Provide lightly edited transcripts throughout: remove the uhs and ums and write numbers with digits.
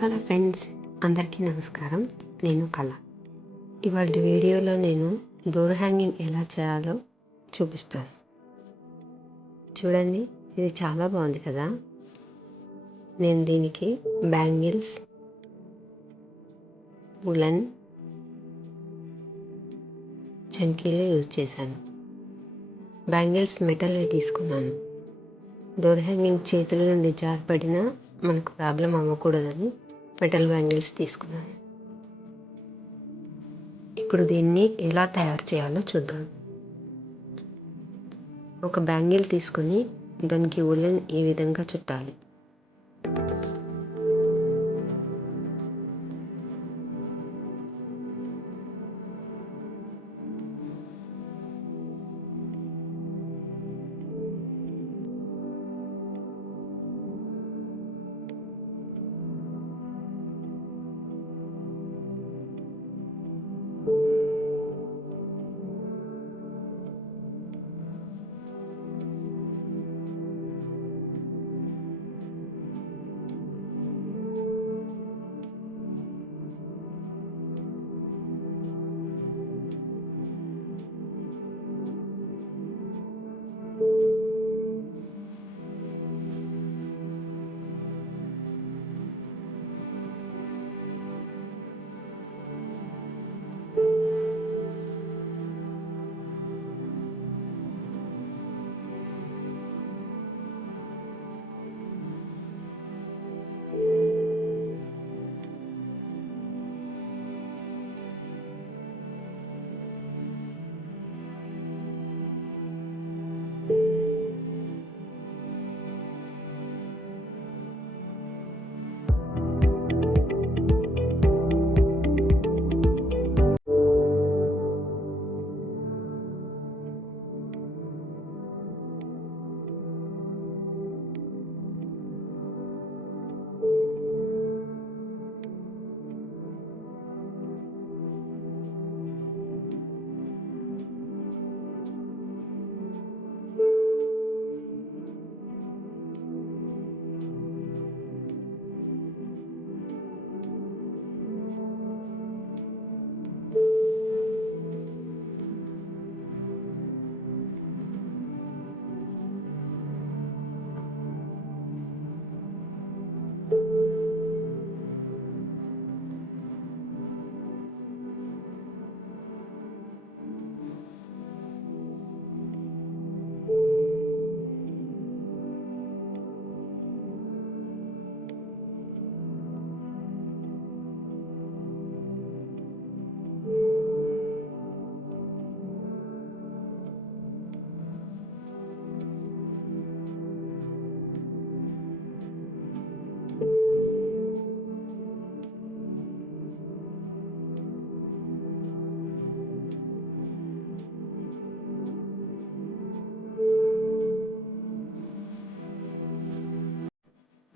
Hello friends, అందరికీ నమస్కారం. నేను కళ. ఇవాళ వీడియోలో నేను డోర్ హ్యాంగింగ్ ఎలా చేయాలో చూపిస్తాను. చూడండి, ఇది చాలా బాగుంది కదా. నేను దీనికి బ్యాంగిల్స్, ఉలన్, చమ్కీలు యూజ్ చేశాను. బ్యాంగిల్స్ మెటల్వి తీసుకున్నాను. డోర్ హ్యాంగింగ్ చేతుల నుండి జారిపడినా మనకు ప్రాబ్లం అవ్వకూడదని మెటల్ బ్యాంగిల్స్ తీసుకున్నాను. ఇప్పుడు దీన్ని ఎలా తయారు చేయాలో చూద్దాం. ఒక బ్యాంగిల్ తీసుకొని దానికి ఉలెన్ ఈ విధంగా చుట్టాలి.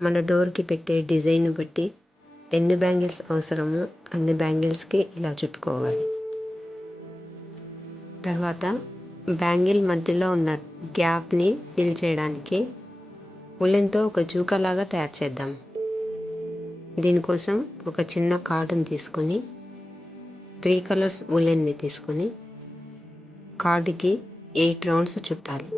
మన డోర్కి పెట్టే డిజైన్ బట్టి ఎన్ని బ్యాంగిల్స్ అవసరమో అన్ని బ్యాంగిల్స్కి ఇలా చుట్టుకోవాలి. తర్వాత బ్యాంగిల్ మధ్యలో ఉన్న గ్యాప్ని ఫిల్ చేయడానికి ఉలెన్తో ఒక జూకాలాగా తయారు చేద్దాం. దీనికోసం ఒక చిన్న కార్డుని తీసుకొని 3 కలర్స్ ఉలెన్ని తీసుకొని కార్డుకి 8 రౌండ్స్ చుట్టాలి.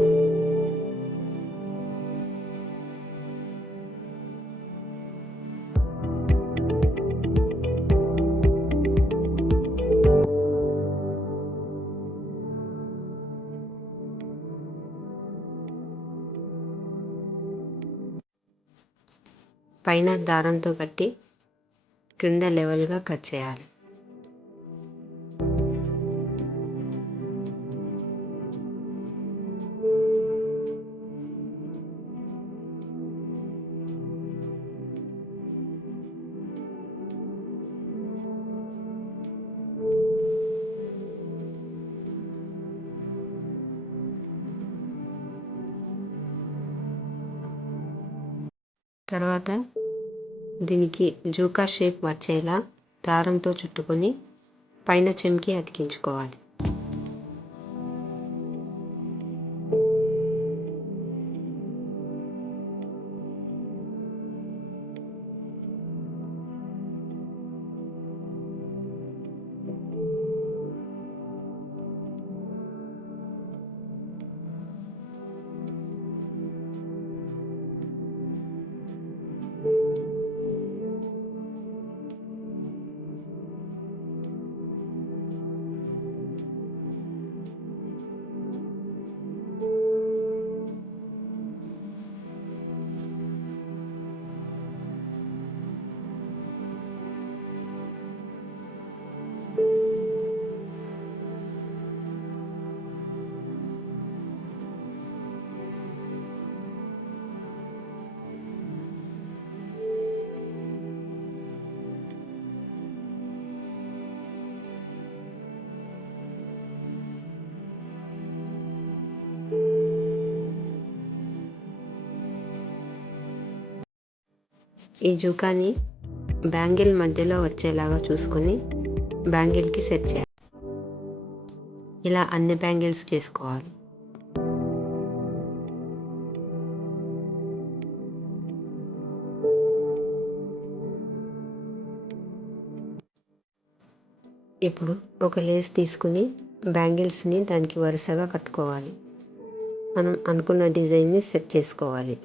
పైన దారంతో కట్టి క్రింద లెవెల్గా కట్ చేయాలి. తర్వాత దీనికి జూకా షేప్ వచ్చేలా దారంతో చుట్టుకొని పైన చెమ్కి అతికించుకోవాలి. ఈ జుకాని బ్యాంగిల్ మధ్యలో వచ్చేలాగా చూసుకొని బ్యాంగిల్కి సెట్ చేయాలి. ఇలా అన్ని బ్యాంగిల్స్ చేసుకోవాలి. ఇప్పుడు ఒక లేస్ తీసుకుని బ్యాంగిల్స్ని దానికి వరుసగా కట్టుకోవాలి. మనం అనుకున్న డిజైన్ని సెట్ చేసుకోవాలి.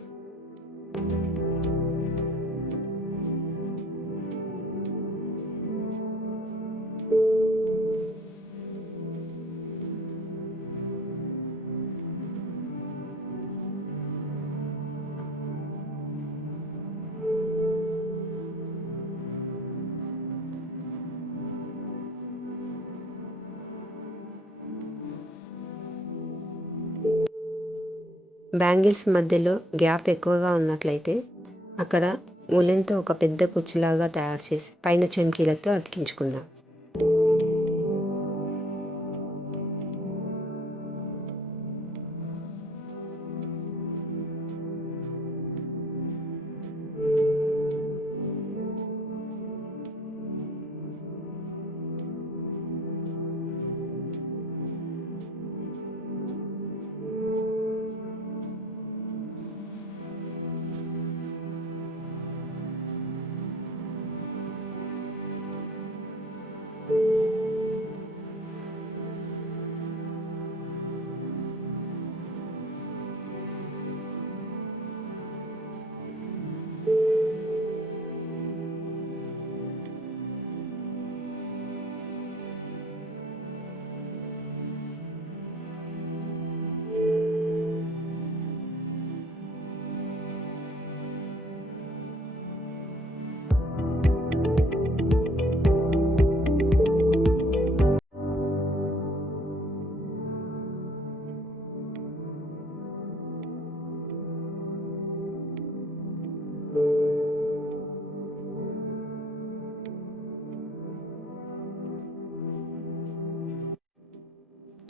బ్యాంగిల్స్ మధ్యలో గ్యాప్ ఎక్కువగా ఉన్నట్లయితే అక్కడ ఉలెన్తో ఒక పెద్ద కుచ్చులాగా తయారు చేసి పైన చమ్కీలతో అతికించుకుందాం.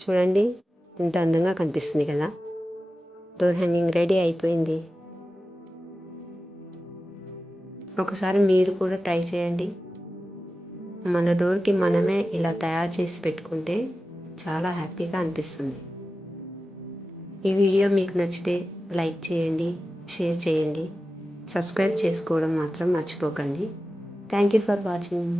చూడండి, ఎంత అందంగా కనిపిస్తుంది కదా. డోర్ హ్యాంగింగ్ రెడీ అయిపోయింది. ఒకసారి మీరు కూడా ట్రై చేయండి. మన డోర్కి మనమే ఇలా తయారు చేసి పెట్టుకుంటే చాలా హ్యాపీగా అనిపిస్తుంది. ఈ వీడియో మీకు నచ్చితే లైక్ చేయండి, షేర్ చేయండి, సబ్స్క్రైబ్ చేసుకోవడం మాత్రం మర్చిపోకండి. Thank you for watching.